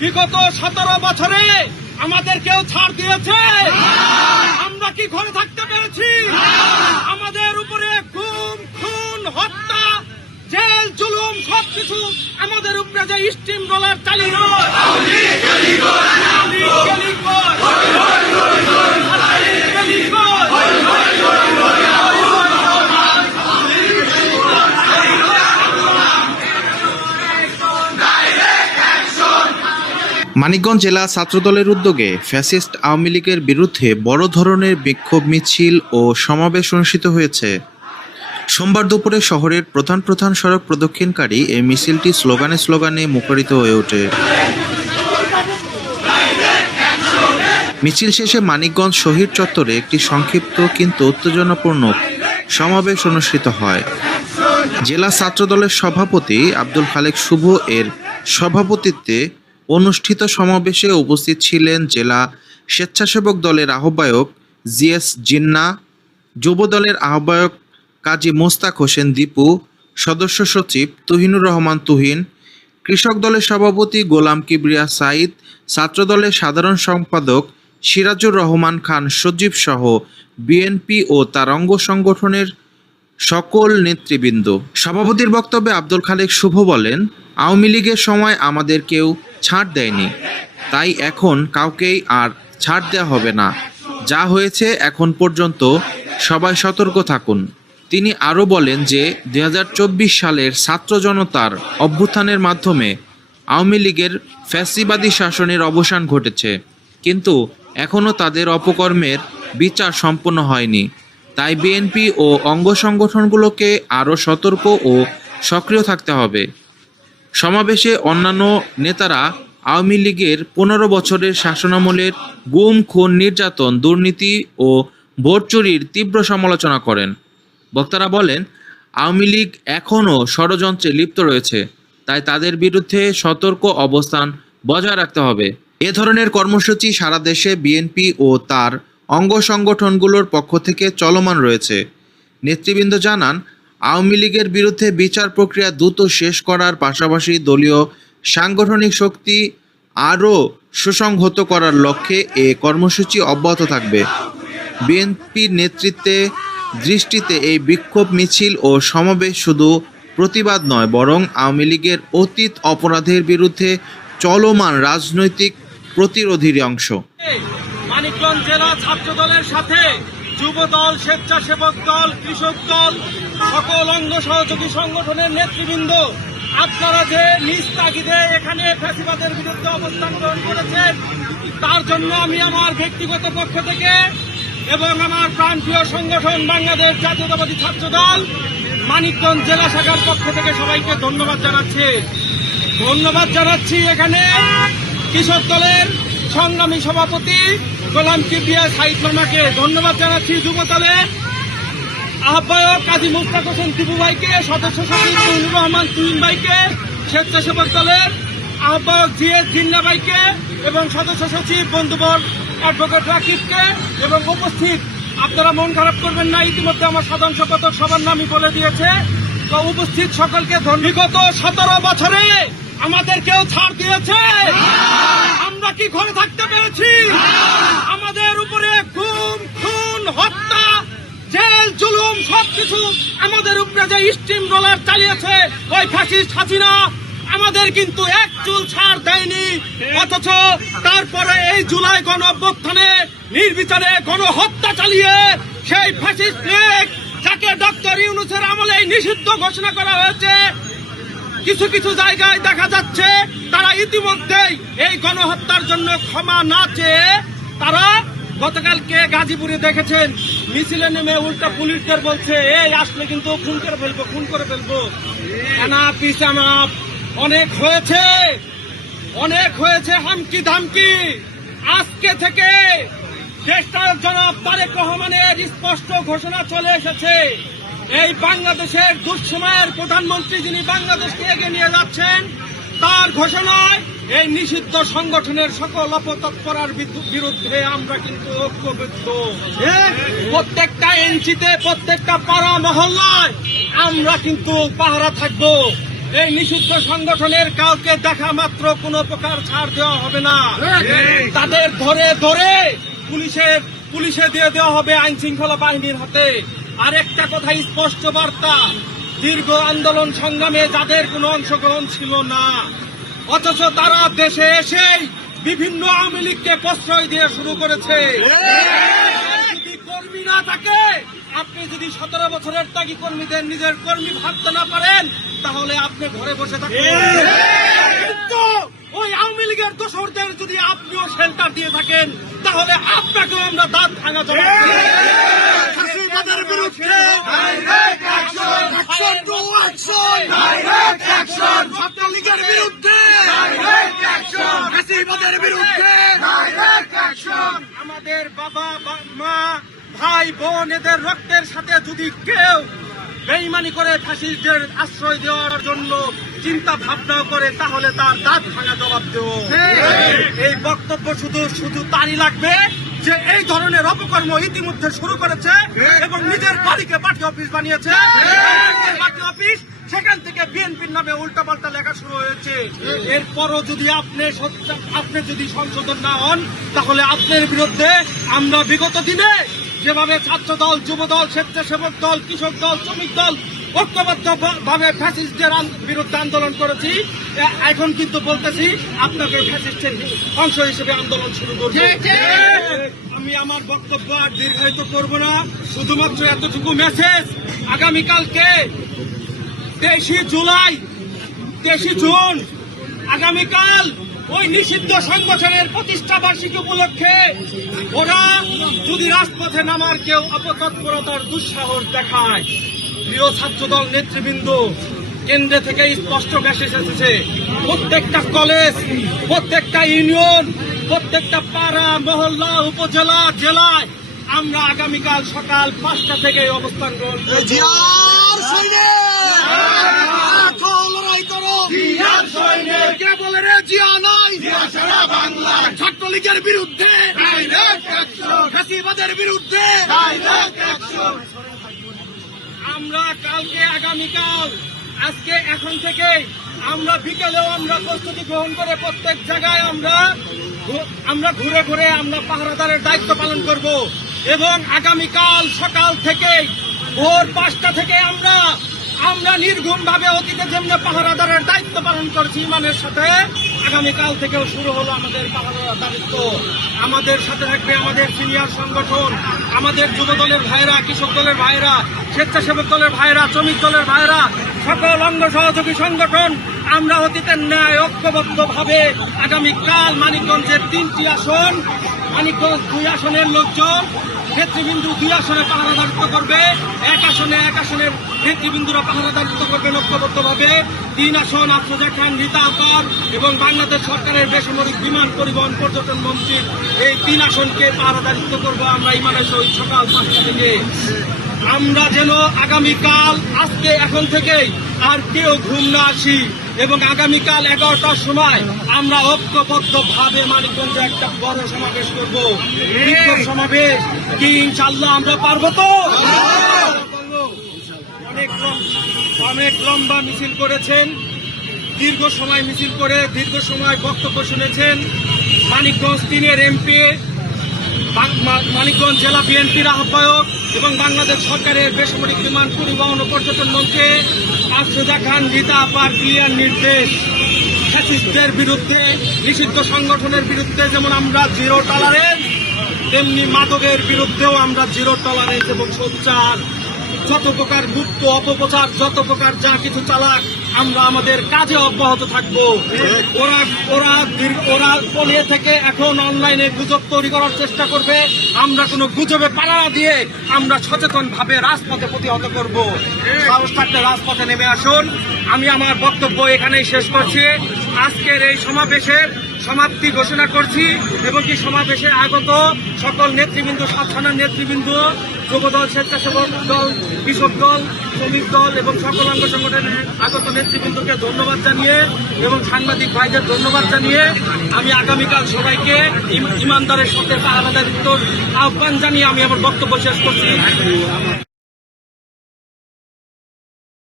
বিগত 17 বছরে আমাদের কেউ ছাড় দিয়েছে? আমরা কি ঘরে থাকতে পেরেছি? আমাদের উপরে খুন, হত্যা, জেল, জুলুম সবকিছু আমাদের উপরে যে স্টিম রোলার চালিয়ে মানিকগঞ্জ জেলা ছাত্রদলের উদ্যোগে ফ্যাসিস্ট আওয়ামী লীগের বিরুদ্ধে বড় ধরনের বিক্ষোভ মিছিল ও সমাবেশ অনুষ্ঠিত হয়েছে। সোমবার দুপুরে শহরের প্রধান সড়ক প্রদক্ষিণকারী এই মিছিলটি স্লোগানে মুখরিত হয়ে ওঠে। মিছিল শেষে মানিকগঞ্জ শহীদ চত্বরে একটি সংক্ষিপ্ত কিন্তু উত্তেজনাপূর্ণ সমাবেশ অনুষ্ঠিত হয়। জেলা ছাত্রদলের সভাপতি আব্দুল খালেক শুভ এর সভাপতিত্বে অনুষ্ঠিত সমাবেশে উপস্থিত ছিলেন জেলা স্বেচ্ছাসেবক দলের আহ্বায়ক জিএস জিন্না, যুব দলের আহ্বায়ক কাজী মোস্তাক হোসেন দীপু, সদস্য সচিব তুহিনুর রহমান তুহিন, কৃষক দলের সভাপতি গোলাম কিবরিয়া সাইদ, ছাত্র দলের সাধারণ সম্পাদক সিরাজুর রহমান খান সজীব সহ বিএনপি ও তার অঙ্গ সংগঠনের সকল নেতৃবৃন্দ। সভাপতির বক্তব্যে আব্দুল খালেক শুভ বলেন, আওয়ামী লীগের সময় আমাদের কেউ ছাড় দেয়নি, তাই এখন কাউকেই আর ছাড় দেওয়া হবে না। যা হয়েছে এখন পর্যন্ত সবাই সতর্ক থাকুন। তিনি আরও বলেন যে 2024 সালের ছাত্র জনতার অভ্যুত্থানের মাধ্যমে আওয়ামী লীগের ফ্যাসিবাদী শাসনের অবসান ঘটেছে, কিন্তু এখনও তাদের অপকর্মের বিচার সম্পন্ন হয়নি। তাই বিএনপি ও অঙ্গ সংগঠনগুলোকে আরও সতর্ক ও সক্রিয় থাকতে হবে। সমাবেশে অন্যান্য নেতারা আওয়ামী লীগের 15 বছরের শাসনামলের গুম, খুন, নির্যাতন, দুর্নীতি ও ভোট চুরির তীব্র সমালোচনা করেন। বক্তারা বলেন, আওয়ামী লীগ এখনও ষড়যন্ত্রে লিপ্ত রয়েছে, তাই তাদের বিরুদ্ধে সতর্ক অবস্থান বজায় রাখতে হবে। এ ধরনের কর্মসূচি সারা দেশে বিএনপি ও তার অঙ্গ সংগঠনগুলোর পক্ষ থেকে চলমান রয়েছে। নেতৃবৃন্দ জানান, আওয়ামী লীগের বিরুদ্ধে বিচার প্রক্রিয়া দ্রুত শেষ করার পাশাপাশি দলীয় সাংগঠনিক শক্তি আরও সুসংহত করার লক্ষ্যে এ কর্মসূচি অব্যাহত থাকবে। বিএনপির দৃষ্টিতে এই বিক্ষোভ মিছিল ও সমাবেশ শুধু প্রতিবাদ নয়, বরং আওয়ামী লীগের অতীত অপরাধের বিরুদ্ধে চলমান রাজনৈতিক প্রতিরোধের অংশ। মানিকগঞ্জ জেলা ছাত্র দলের সাথে যুব দল, স্বেচ্ছাসেবক দল, কৃষক দল, সকল অঙ্গ সহযোগী সংগঠনের নেতৃবৃন্দ, আপনারা যে নিজ তাগিদে এখানে ফ্যাসিবাদের বিরুদ্ধে অবস্থান গ্রহণ করেছেন, তার জন্য আমি আমার ব্যক্তিগত পক্ষ থেকে এবং আমার প্রাণপ্রিয় সংগঠন বাংলাদেশ জাতীয়তাবাদী ছাত্র দল মানিকগঞ্জ জেলা শাখার পক্ষ থেকে সবাইকে ধন্যবাদ জানাচ্ছি। এখানে কৃষক দলের সংগ্রামী সভাপতি গোলাম কিবরিয়া সাইদ মামাকে ধন্যবাদ জানাচ্ছি, যুব দলের আহ্বায়ক কাজী মোস্তাক হোসেন দীপু ভাইকে, সদস্য সচিব তুহিনুর রহমান তুহিন ভাইকে, স্বেচ্ছাসেবক দলের আহ্বায়ক জিএস জিন্না ভাইকে এবং সদস্য সচিব বন্ধুবর অ্যাডভোকেট রাকিবকে এবং উপস্থিত, আপনারা মন খারাপ করবেন না, ইতিমধ্যে আমার সাধারণ সম্পাদক সবার নামই বলে দিয়েছে, তো উপস্থিত সকলকে বিগত 17 বছরে আমাদের কেউ ছাড় দিয়েছে? আমরা কি ঘরে থাকতে পেরেছি? আমাদের উপরে খুন, হত্যা, জেল, জুলুম সবকিছু আমাদের উপরে যে স্টিম রোলার চালিয়েছে ওই ফ্যাসিস্ট হাসিনা আমাদের কিন্তু এক চুল ছাড় দেয়নি। অথচ তারপরে এই জুলাই গণঅভ্যুত্থানে নির্বিচারে গণহত্যা চালিয়ে সেই ফ্যাসিস্ট লীগ, যাকে ডক্টর ইউনূসের আমলে নিষিদ্ধ ঘোষণা করা হয়েছে, কিছু জায়গায় দেখা যাচ্ছে তারা ইতিমধ্যেই এই গণহত্যার জন্য ক্ষমা না চেয়ে তারা গতকালকে গাজীপুরে দেখেছেন মিছিলে নেমে উল্টা পুলিশদের বলছে, এই আসলে কিন্তু খুন করে ফেলবো। অনেক হয়েছে হামকি ধামকি। আজকে থেকে দেশটার জনাব তারেক রহমানের স্পষ্ট ঘোষণা চলে এসেছে, এই বাংলাদেশের দুঃসময়ের প্রধানমন্ত্রী যিনি বাংলাদেশকে এগিয়ে নিয়ে যাচ্ছেন, তার ঘোষণায় এই নিষিদ্ধ সংগঠনের সকল অপতৎপরার বিরুদ্ধে আমরা কিন্তু ঐক্যবদ্ধ। প্রত্যেকটা ইঞ্চিতে, প্রত্যেকটা পাড়া মহল্লায় আমরা কিন্তু পাহারা থাকবো। এই নিষিদ্ধ সংগঠনের কাউকে দেখা মাত্র কোনো প্রকার ছাড় দেওয়া হবে না। তাদের ধরে ধরে পুলিশে দিয়ে দেওয়া হবে আইন শৃঙ্খলা বাহিনীর হাতে। আর একটা কথা স্পষ্ট বার্তা, দীর্ঘ আন্দোলন সংগ্রামে যাদের কোনো অংশগ্রহণ ছিল না, অথচ তারা দেশে এসেই বিভিন্ন আওয়ামী লীগকে প্রশ্রয় দিয়ে শুরু করেছে। যদি কর্মী না থাকে, আপনি যদি 17 বছরের ত্যাগী কর্মীদের নিজের কর্মী ভাবতে না পারেন, তাহলে আপনি ঘরে বসে থাকবেন। কিন্তু ওই আওয়ামী লীগের দোসরদের যদি আপনিও শেল্টার দিয়ে থাকেন, তাহলে আপনাকেও আমরা দাঁত ভাঙা জবাব দেব। ফাঁসিবাদের বিরুদ্ধে direct action, action to action, direct action, ছাত্রলীগের বিরুদ্ধে ডাইরেক্ট অ্যাকশন, ফাঁসিবাদের বিরুদ্ধে ডাইরেক্ট অ্যাকশন। আমাদের বাবা মা ভাই বোন এদের রক্তের সাথে যদি কেউ বেইমানি করে ফ্যাসিস্টদের আশ্রয় দেওয়ার জন্য চিন্তা ভাবনা করে, তাহলে তার দাঁত ভাঙা জবাব দেব। এই বক্তব্য শুধু তারই লাগবে যে এই ধরনের অপকর্ম ইতিমধ্যে শুরু করেছে এবং নিজের বাড়িকে পার্টি অফিস বানিয়েছে। পার্টি অফিস, সেখান থেকে বিএনপির নামে উল্টাপাল্টা লেখা শুরু হয়েছে। এরপরও যদি আপনি যদি সংশোধন না হন, তাহলে আপনার বিরুদ্ধে আমরা বিগত দিনে যেভাবে ছাত্র দল, যুব দল, স্বেচ্ছাসেবক দল, কৃষক দল, শ্রমিক দল ঐক্যবদ্ধ ভাবে ফ্যাসিস্টদের বিরুদ্ধে আন্দোলন করেছি, এখন কিন্তু বলতেছি আপনাকে ফ্যাসিস্টের অংশ হিসেবে আন্দোলন শুরু করব। আমি আমার বক্তব্য আর দীর্ঘায়িত করব না, শুধুমাত্র এতটুকু মেসেজ, আগামীকালকে 23 জুন আগামীকাল ওই নিষিদ্ধ সংগঠনের প্রতিষ্ঠা বার্ষিকী উপলক্ষে ওরা যদি রাজপথে নামার কেউ অপতৎপরতার দুঃসাহস দেখায়, প্রিয় ছাত্রদল নেতৃবৃন্দ, কেন্দ্র থেকে স্পষ্ট মেসেজ এসেছে। প্রত্যেকটা কলেজ, প্রত্যেকটা ইউনিয়ন, প্রত্যেকটা পাড়া, মহল্লা, উপজেলা, জেলায় আমরা আগামীকাল সকাল 5টা থেকে অবস্থান গ্রহণ করব। কে বলে রে জিয়া নাই, ছাত্রলীগের বিরুদ্ধে ডাইরেক্ট অ্যাকশন, ফ্যাসিবাদের বিরুদ্ধে ডাইরেক্ট অ্যাকশন। আমরা আগামীকাল আজকে এখন থেকে আমরা বিকেলেও আমরা প্রস্তুতি গ্রহণ করে প্রত্যেক জায়গায় আমরা ঘুরে ঘুরে আমরা পাহারাদারের দায়িত্ব পালন করব এবং আগামীকাল সকাল থেকে ভোর 5টা থেকে আমরা নির্ঘুম ভাবে অতীতে যেমন পাহারাদারের দায়িত্ব পালন করছি ইমানের সাথে, আগামীকাল থেকেও শুরু হলো আমাদের পাহারাদার দায়িত্ব। আমাদের সাথে থাকবে আমাদের সিনিয়র সংগঠন, আমাদের যুব দলের ভাইরা, কৃষক দলের ভাইরা, স্বেচ্ছাসেবক দলের ভাইরা, শ্রমিক দলের ভাইরা, সকল অঙ্গ সহযোগী সংগঠন। আমরা অতীতের ন্যায় ঐক্যবদ্ধ ভাবে আগামীকাল মানিকগঞ্জের 3টি আসন, মানিকগঞ্জ 2 আসনের লোকজন নেতৃবৃন্দু 2 আসনে পাহারাদারিত্ব করবে, এক আসনের নেতৃবৃন্দুরা পাহারাদারিত্ব করবেন ঐক্যবদ্ধভাবে। 3 আসন আফরোজা খান, রীতা আপার এবং বাংলাদেশ সরকারের বেসামরিক বিমান পরিবহন পর্যটন মন্ত্রীর এই 3 আসনকে পাহারাদারিত্ব করবো আমরা ইমানের সহিত সকাল 5টা থেকে। আমরা যেন আগামীকাল আজকে এখন থেকেই আর কেউ ঘুম না আসি এবং আগামীকাল 11টার সময় আমরা ঐক্যবদ্ধ ভাবে মানিকগঞ্জে একটা বড় সমাবেশ করব। বিক্ষোভ সমাবেশ কি ইনশাআল্লাহ আমরা পারবো তো? অনেক লম্বা মিছিল করেছেন, দীর্ঘ সময় মিছিল করে দীর্ঘ সময় বক্তব্য শুনেছেন। মানিকগঞ্জ 3-এর এমপি, মানিকগঞ্জ জেলা বিএনপির আহ্বায়ক এবং বাংলাদেশ সরকারের বেসামরিক বিমান পরিবহন ও পর্যটন মন্ত্রী আফরোজা খান, রীতা আপার ক্লিয়ার নির্দেশ, ফ্যাসিস্টদের বিরুদ্ধে, নিষিদ্ধ সংগঠনের বিরুদ্ধে যেমন আমরা জিরো টলারেন্স, তেমনি মাদকের বিরুদ্ধেও আমরা জিরো টলারেন্স এবং সোচ্চার। যত প্রকার গুপ্ত অপপ্রচার, যত প্রকার যা কিছু চালাক, আমরা আমাদের কাজে অব্যাহত থাকবো। ওরা পলিয়ে থেকে এখন অনলাইনে গুজব তৈরি করার চেষ্টা করবে, আমরা কোনো গুজবে পাড়া দিয়ে আমরা সচেতন ভাবে রাজপথে প্রতিহত করব। সাহস থাকলে রাজপথে নেমে আসুন। আমি আমার বক্তব্য এখানেই শেষ করছি। আজকের এই সমাবেশের সমাপ্তি ঘোষণা করছি এবং কি সমাবেশে আগত সকল নেতৃবৃন্দ, 7 থানার নেতৃবৃন্দ, যুবদল, স্বেচ্ছাসেবক দল, কৃষক দল, শ্রমিক দল এবং সকল অঙ্গ সংগঠনের আগত নেতৃবৃন্দকে ধন্যবাদ জানিয়ে এবং সাংবাদিক ভাইদের ধন্যবাদ জানিয়ে আমি আগামীকাল সবাইকে ইমানদারের সাথে পাহারাদারিত্বর আহ্বান জানিয়ে আমি আমার বক্তব্য শেষ করছি।